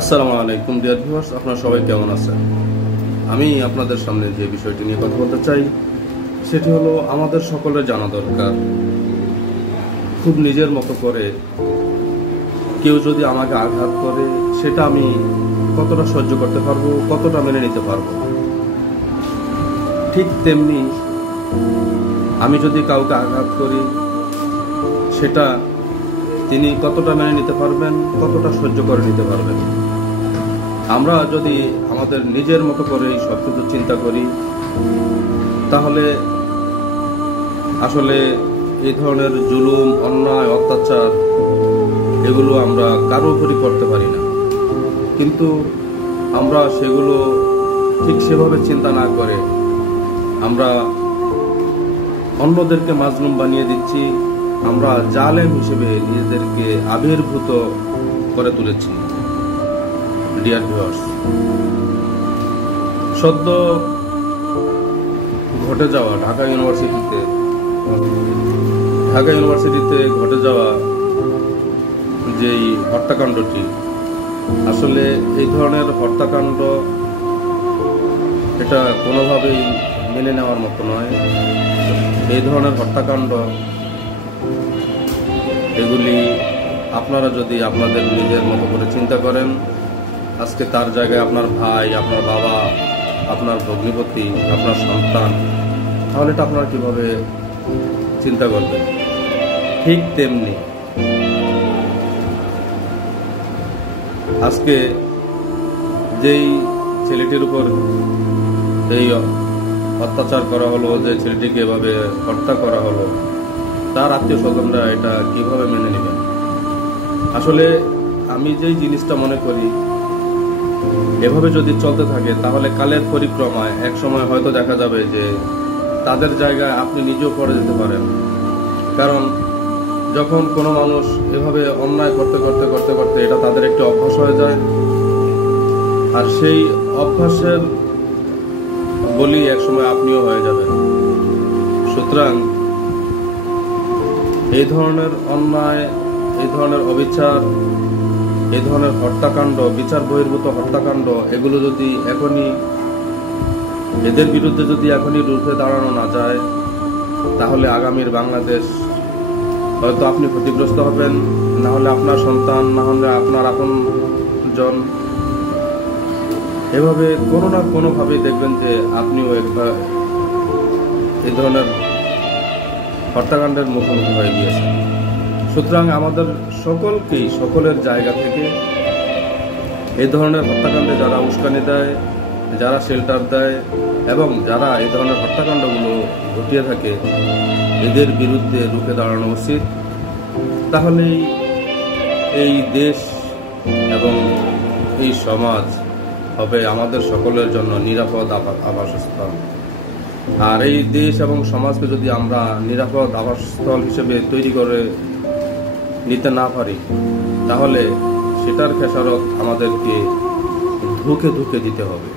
আসসালামু আলাইকুম dear viewers, আপনারা সবাই কেমন আছেন? আমি আপনাদের সামনে যে বিষয়টি নিয়ে কথা বলতে চাই সেটি হলো আমাদের সকলের জানা দরকার, খুব নিজের মতো করে কেউ যদি আমাকে আঘাত করে সেটা আমি কতটা সহ্য করতে পারবো, কতটা মেনে নিতে পারবো। ঠিক তেমনি আমি যদি কাউকে আঘাত করি সেটা তিনি কতটা মেনে নিতে পারবেন, কতটা সহ্য করে নিতে পারবেন। আমরা যদি আমাদের নিজের মতো করে সব কিছু চিন্তা করি তাহলে আসলে এই ধরনের জুলুম, অন্যায়, অত্যাচার এগুলো আমরা কারো উপরই করতে পারি না। কিন্তু আমরা সেগুলো ঠিক সেভাবে চিন্তা না করে আমরা অন্যদেরকে মাজলুম বানিয়ে দিচ্ছি, আমরা জালেম হিসেবে নিজেদেরকে আবির্ভূত করে তুলেছি। ডিয়ার ভিউয়ার্স, সদ্য ঘটে যাওয়া ঢাকা ইউনিভার্সিটিতে ঘটে যাওয়া যেই হত্যাকাণ্ডটি, আসলে এই ধরনের হত্যাকাণ্ড এটা কোনোভাবেই মেনে নেওয়ার মতো নয়। এই ধরনের হত্যাকাণ্ড এগুলি আপনারা যদি আপনাদের নিজের মতো করে চিন্তা করেন, আজকে তার জায়গায় আপনার ভাই, আপনার বাবা, আপনার ভগ্নিপতি, আপনার সন্তান, তাহলে এটা আপনারা কিভাবে চিন্তা করবেন? ঠিক তেমনি আজকে যেই ছেলেটির উপর এই অত্যাচার করা হলো, যে ছেলেটিকে এভাবে হত্যা করা হলো, তার আত্মীয় স্বজনরা এটা কিভাবে মেনে নেবেন? আসলে আমি যেই জিনিসটা মনে করি, এভাবে যদি চলতে থাকে তাহলে কালের পরিক্রমায় এক সময় হয়তো দেখা যাবে যে তাদের জায়গায় আপনি নিজেও পড়ে যেতে পারেন। কারণ যখন কোনো মানুষ এভাবে অন্যায় করতে করতে করতে করতে এটা তাদের একটি অভ্যাস হয়ে যায়, আর সেই অভ্যাসের বলি এক সময় আপনিও হয়ে যাবেন। সুতরাং এই ধরনের অন্যায়, এই ধরনের অবিচার, এই ধরনের হত্যাকাণ্ড, বিচার বহির্ভূত হত্যাকাণ্ড, এগুলো যদি এদের বিরুদ্ধে যদি এখনই রুখে দাঁড়ানো না যায় তাহলে আগামীর বাংলাদেশ হয়তো আপনি ক্ষতিগ্রস্ত হবেন, না হলে আপনার সন্তান, না হলে আপনার আপনজন। এভাবে কোনো না কোনোভাবেই দেখবেন যে আপনিও একবার এই ধরনের হত্যাকাণ্ডের মুখোমুখি হয়ে গিয়েছেন। সুতরাং আমাদের সকলকেই সকলের জায়গা থেকে এই ধরনের হত্যাকাণ্ডে যারা উস্কানি দেয়, যারা শেল্টার দেয় এবং যারা এই ধরনের হত্যাকাণ্ডগুলো ঘটিয়ে থাকে, এদের বিরুদ্ধে রুখে দাঁড়ানো উচিত। তাহলেই এই দেশ এবং এই সমাজ হবে আমাদের সকলের জন্য নিরাপদ আবাসস্থল। আর এই দেশ এবং সমাজকে যদি আমরা নিরাপদ আবাসস্থল হিসেবে তৈরি করে নিতে না পারি তাহলে সেটার খেসারত আমাদেরকে ধুকে ধুকে দিতে হবে।